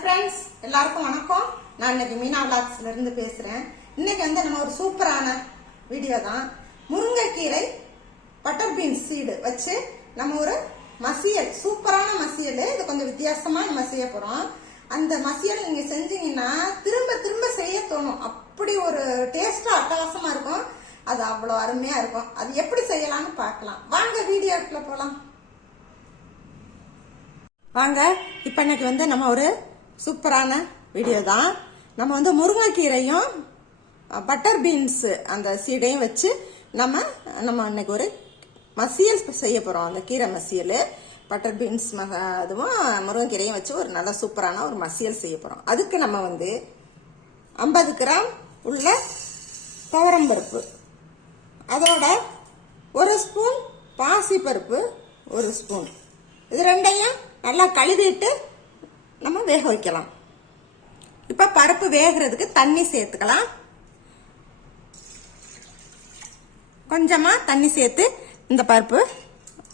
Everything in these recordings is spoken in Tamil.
ஃப்ரெண்ட்ஸ் எல்லாருக்கும் வணக்கம். நான் இன்னைக்கு மீனா விளாக்ஸ்ல இருந்து பேசுறேன். இன்னைக்கு வந்து நம்ம ஒரு சூப்பரான வீடியோ தான். முருங்கைக்கீரை பட்டர் பீன்ஸ் சீடு வச்சு நம்ம ஒரு மசியல் சூப்பரான மசியல். இது கொஞ்சம் வித்தியாசமா நம்ம செய்ய போறோம். அந்த மசியல் நீங்க செஞ்சீங்கன்னா திரும்ப திரும்ப செய்ய தோணும். அப்படி ஒரு டேஸ்டா அட்டகாசமா இருக்கும். அது அவ்வளோ அருமையா இருக்கும். அது எப்படி செய்யலாம்னு பார்க்கலாம். வாங்க வீடியோக்குள்ள போலாம். வாங்க இப்போ இன்னைக்கு வந்து நம்ம ஒரு சூப்பரான வீடியோ தான். நம்ம வந்து முருங்கைக்கீரையும் பட்டர் பீன்ஸு அந்த சீடையும் வச்சு நம்ம நம்ம அன்றைக்கி ஒரு மசியல் செய்ய போகிறோம் அந்த கீரை மசியல் பட்டர் பீன்ஸ் மக அதுவும் முருங்கைக்கீரையும் வச்சு ஒரு நல்ல சூப்பரான ஒரு மசியல் செய்ய போகிறோம் அதுக்கு நம்ம வந்து ஐம்பது கிராம் உள்ள துவரம்பருப்பு அதோட ஒரு ஸ்பூன் பாசிப்பருப்பு ஒரு ஸ்பூன் இது ரெண்டையும் நல்லா கழுவிட்டு நம்ம வேக வைக்கலாம். இப்போ பருப்பு வேகிறதுக்கு தண்ணி சேர்த்துக்கலாம். கொஞ்சமாக தண்ணி சேர்த்து இந்த பருப்பு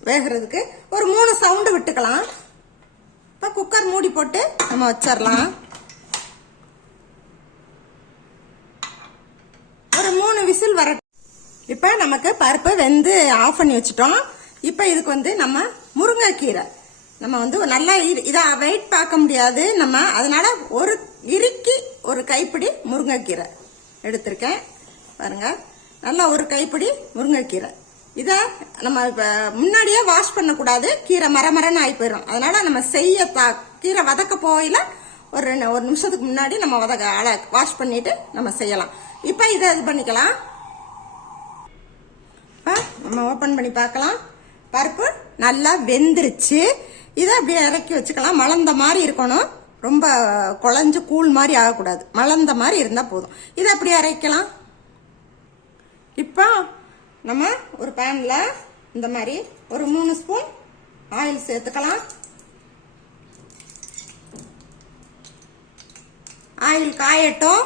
வேகிறதுக்கு ஒரு மூணு சவுண்டு விட்டுக்கலாம். இப்போ குக்கர் மூடி போட்டு நம்ம வச்சிடலாம். ஒரு மூணு விசில் வர இப்போ நமக்கு பருப்பு வெந்து ஆஃப் பண்ணி வச்சுட்டோம். இப்போ இதுக்கு வந்து நம்ம முருங்கைக்கீரை. நம்ம வந்து நல்லா இ- வெயிட் பார்க்க முடியாது நம்ம. அதனால ஒரு இறுக்கி ஒரு கைப்பிடி முருங்கைக்கீரை எடுத்திருக்கேன். பாருங்க. நல்லா ஒரு கைப்பிடி முருங்கைக்கீரை. இதை நம்ம இப்போ முன்னாடியே வாஷ் பண்ணக்கூடாது. கீரை மரமரன்னு ஆகி போயிடும் அதனால நம்ம செய்ய தா- கீரை வதக்க போயில ஒரு ரெண்டு- ஒரு நிமிஷத்துக்கு முன்னாடி நம்ம வதக்க அழ வாஷ் பண்ணிட்டு நம்ம செய்யலாம். இப்போ இதை இது பண்ணிக்கலாம். இப்போ நம்ம ஓப்பன் பண்ணி பார்க்கலாம். பருப்பு நல்லா வெந்துருச்சு. இதை அப்படியே இறக்கி வச்சுக்கலாம். மலர்ந்த மாதிரி இருக்கணும். ரொம்ப குழஞ்சு கூழ் மாதிரி ஆகக்கூடாது. மலர்ந்த மாதிரி இருந்தால் போதும். இதை அப்படியே அரைக்கலாம் இப்போ நம்ம ஒரு பேனில் இந்த மாதிரி ஒரு மூணு ஸ்பூன் ஆயில் சேர்த்துக்கலாம். ஆயில் காயட்டும்.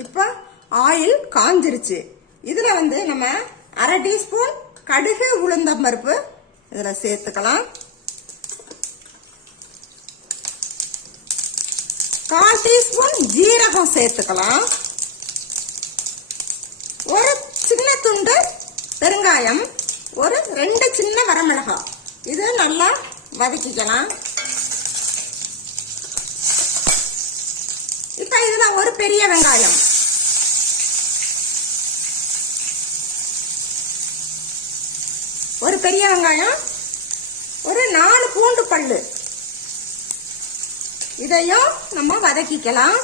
இப்போ ஆயில் காஞ்சிருச்சு. இதில் வந்து நம்ம அரை டீஸ்பூன் கடுகு உளுந்தம் பருப்பு இதில் சேர்த்துக்கலாம். கால் டீஸ்பூன் ஜீரகம் சேர்த்துக்கலாம். ஒரு சின்ன துண்டு பெருங்காயம் ஒரு ரெண்டு சின்ன வரமிளகாய். இது நல்லா வதக்கிக்கலாம் இப்ப இதுல ஒரு பெரிய வெங்காயம். ஒரு பெரிய வெங்காயம் ஒரு நாலு பூண்டு பல்லு. இதையும் நம்ம வதக்கிக்கலாம்.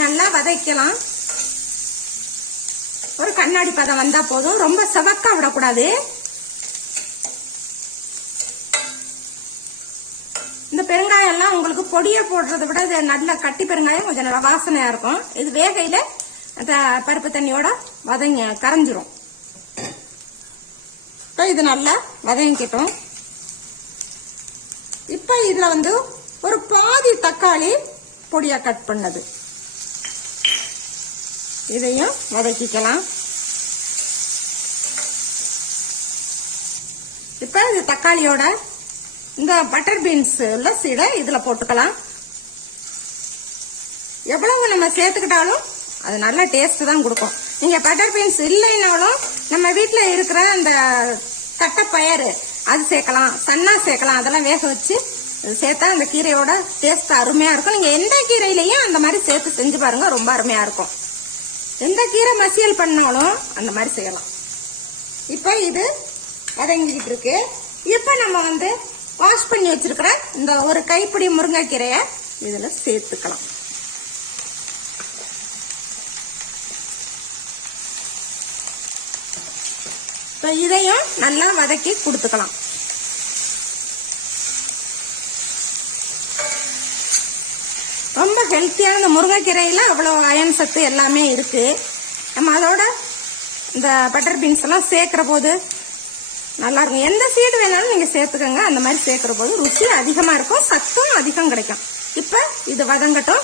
நல்லா வதக்கலாம். ஒரு கண்ணாடி பதம் வந்தா போதும். ரொம்ப செவக்க விடக்கூடாது. பெருங்காயம்லாம் உங்களுக்கு பொடியை போடுறதை விட இது நல்ல கட்டி பெருங்காயம் கொஞ்சம் நல்லா வாசனையாக இருக்கும். இது வேகையில் அந்த பருப்பு தண்ணியோட வதங்க கரைஞ்சிரும். இப்போ இது நல்லா வதங்கிக்கிட்டோம். இப்போ இதில் வந்து ஒரு பாதி தக்காளி பொடியாக கட் பண்ணது. இதையும் வதக்கிக்கலாம். இப்போ இது தக்காளியோட இந்த பட்டர் பீன்ஸ் உள்ள சீடை இதில் போட்டுக்கலாம். எவ்வளவு நம்ம சேர்த்துக்கிட்டாலும் அது நல்ல டேஸ்ட் தான் கொடுக்கும். நீங்கள் பட்டர் பீன்ஸ் இல்லைனாலும் நம்ம வீட்டில் இருக்கிற அந்த தட்டைப்பயறு அது சேர்க்கலாம். சன்னா சேர்க்கலாம். அதெல்லாம் வேக வச்சு அது சேர்த்தா அந்த கீரையோட டேஸ்ட் அருமையாக இருக்கும். நீங்கள் எந்த கீரையிலையும் அந்த மாதிரி சேர்த்து செஞ்சு பாருங்கள் ரொம்ப அருமையாக இருக்கும். எந்த கீரை மசியல் பண்ணாலும் அந்த மாதிரி செய்யலாம். இப்போ இது வதங்கிக்கிட்டு இருக்கு. இப்போ நம்ம வந்து வாஷ் பண்ணி வச்சிருக்கிற இந்த ஒரு கைப்பிடி முருங்கைக்கீரைய இதுல சேர்த்துக்கலாம். இப்போ இதையும் நல்லா வதக்கி கொடுத்துக்கலாம். ரொம்ப ஹெல்த்தியான இந்த முருங்கைக்கீரையில் அவ்வளோ அயன் சத்து எல்லாமே இருக்குது நம்ம அதோட இந்த பட்டர் பீன்ஸ் எல்லாம் சேர்க்குற போது நல்லா இருக்கும் எந்த சீடு வேணாலும் நீங்க சேர்த்துக்கோங்க. அந்த மாதிரி சேர்க்கிற போது ருசி அதிகமா இருக்கும். சத்தும் அதிகம் கிடைக்கும். இப்ப இது வதங்கட்டும்.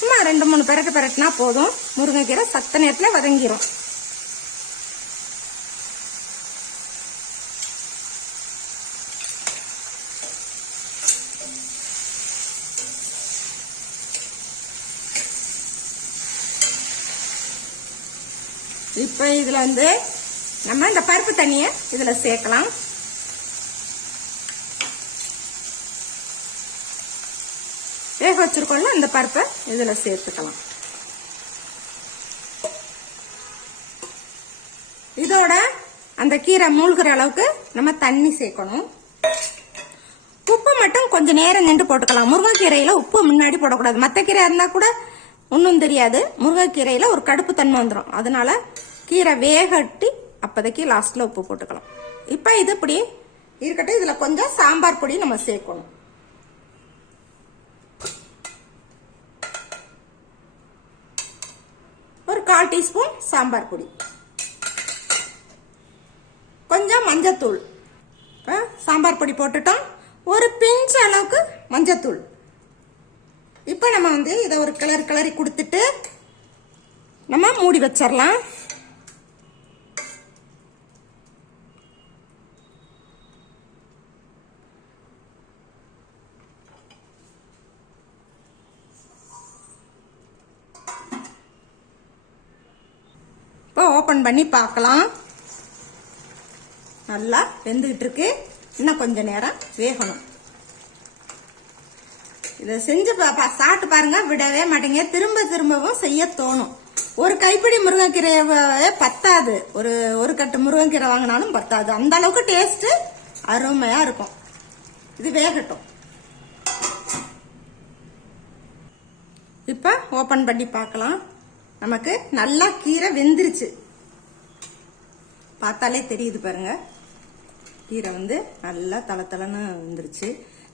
சும்மா ரெண்டு மூணு பிறகு பிறட்டினா போதும். முருங்கைக்கீரை சத்த நேரத்தில் வதங்கிரும். இப்போ இதில் வந்து நம்ம இந்த பருப்பு தண்ணியை இதில் சேர்க்கலாம். வேக வச்சிருக்கோம்ல இந்த பருப்பை இதில் சேர்த்துக்கலாம். இதோட அந்த கீரை மூழ்கிற அளவுக்கு நம்ம தண்ணி சேர்க்கணும். உப்பு மட்டும் கொஞ்சம் நேரம் நின்று போட்டுக்கலாம். முருங்கைக்கீரையில உப்பு முன்னாடி போடக்கூடாது. மற்ற கீரை இருந்தால் கூட ஒன்றும் தெரியாது. முருங்கைக்கீரையில ஒரு கடுப்பு தன்மை வந்துடும் அதனால கீரை வேகட்டி அப்போதைக்கு லாஸ்ட்ல உப்பு போட்டுக்கலாம். இப்போ இது இப்படி இருக்கட்டும். இதில் கொஞ்சம் சாம்பார் பொடி நம்ம சேர்க்கணும். ஒரு கால் டீஸ்பூன் சாம்பார் பொடி. கொஞ்சம் மஞ்சத்தூள். சாம்பார் பொடி போட்டுட்டோம். ஒரு பிஞ்ச் அளவுக்கு மஞ்சத்தூள். இப்போ நம்ம வந்து இதை ஒரு கிளறி கிளறி கொடுத்துட்டு நம்ம மூடி வச்சிடலாம் இப்போ ஓப்பன் பண்ணி பார்க்கலாம். நல்லா வெந்துகிட்டு இருக்கு. இன்னும் கொஞ்ச நேரம் வேகணும். இதை செஞ்சு பா பா- சாப்பிட்டு பாருங்க. விடவே மாட்டேங்க. திரும்ப திரும்பவும் செய்ய தோணும். ஒரு கைப்பிடி முருங்கைக்கீரையே பத்தாது. ஒரு ஒரு கட்டு முருங்கைக்கீரை வாங்கினாலும் பத்தாது. அந்த அளவுக்கு டேஸ்ட் அருமையா இருக்கும். இது வேகட்டும். இப்போ ஓப்பன் பண்ணி பார்க்கலாம். நமக்கு நல்லா கீரை வெந்துருச்சு. பார்த்தாலே தெரியுது பாருங்க. கீரை வந்து நல்லா தளத்தளன்னு வந்துருச்சு.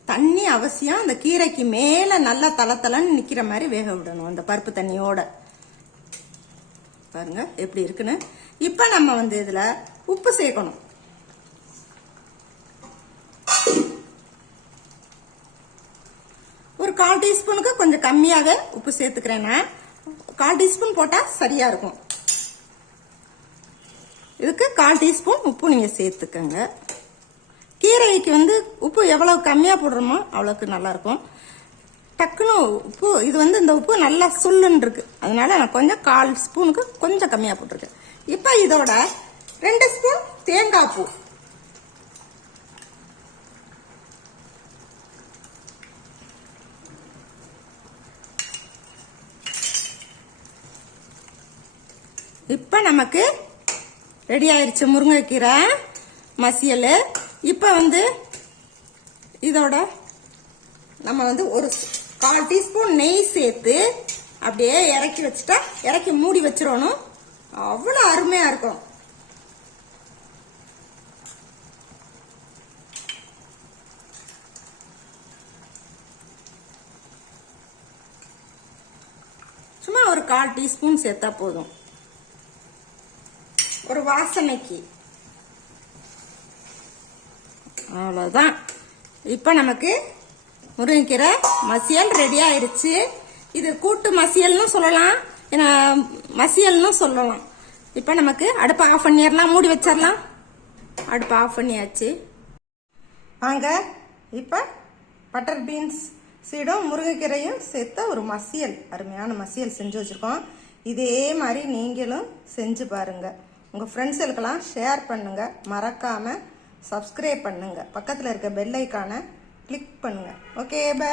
தண்ணி அவசியம். அந்த கீரைக்கு மேல நல்லா தளத்தளன்னு நிக்கிற மாதிரி வேக விடணும். அந்த பருப்பு தண்ணியோட. பாருங்க எப்படி இருக்குன்னு. இப்ப நம்ம வந்து இதுல உப்பு சேர்க்கணும். ஒரு கால் டீஸ்பூனுக்கு கொஞ்சம் கம்மியாக உப்பு சேர்த்துக்கிறேன் நான். கால் டீஸ்பூன் போட்டா சரியா இருக்கும். இதுக்கு கால் டீஸ்பூன் உப்பு நீங்கள் சேர்த்துக்கோங்க. கீரைக்கு வந்து உப்பு எவ்வளோ கம்மியாக போடுறோமோ அவ்வளோக்கு நல்லாயிருக்கும். டக்குன்னு உப்பு இது வந்து இந்த உப்பு நல்லா சுல்லுன்னு இருக்கு அதனால நான் கொஞ்சம் கால் ஸ்பூனுக்கு கொஞ்சம் கம்மியாக போட்டிருக்கேன். இப்போ இதோட ரெண்டு ஸ்பூன் தேங்காய் பூ. இப்போ நமக்கு ரெடி ஆயிருச்சு முருங்கைக்கீரை மசியல். இப்போ வந்து இதோட நம்ம வந்து ஒரு கால் டீஸ்பூன் நெய் சேர்த்து அப்படியே இறக்கி வச்சுட்டா இறக்கி மூடி வச்சிடணும். அவ்வளோ அருமையாக இருக்கும். சும்மா ஒரு கால் டீஸ்பூன் சேர்த்தா போதும். ஒரு வாசனைக்கு. அவ்வளோதான் இப்போ நமக்கு முருங்கைக்கீரை மசியல் ரெடி ஆயிடுச்சு இது கூட்டு மசியல்னு சொல்லலாம். ஏன்னா மசியல்னு சொல்லலாம். இப்போ நமக்கு அடுப்பை ஆஃப் பண்ணிடலாம் மூடி வச்சிடலாம். அடுப்பை ஆஃப் பண்ணியாச்சு. வாங்க இப்போ பட்டர் பீன்ஸ் சீடும் முருங்கைக்கீரையும் சேர்த்த ஒரு மசியல் அருமையான மசியல் செஞ்சு வச்சுருக்கோம். இதே மாதிரி நீங்களும் செஞ்சு பாருங்கள் உங்கள் ஃப்ரெண்ட்ஸுக்கெல்லாம் ஷேர் பண்ணுங்கள் மறக்காமல் சப்ஸ்கிரைப் பண்ணுங்கள் பக்கத்தில் இருக்க பெல் ஐக்கானை கிளிக் பண்ணுங்கள் ஓகே பை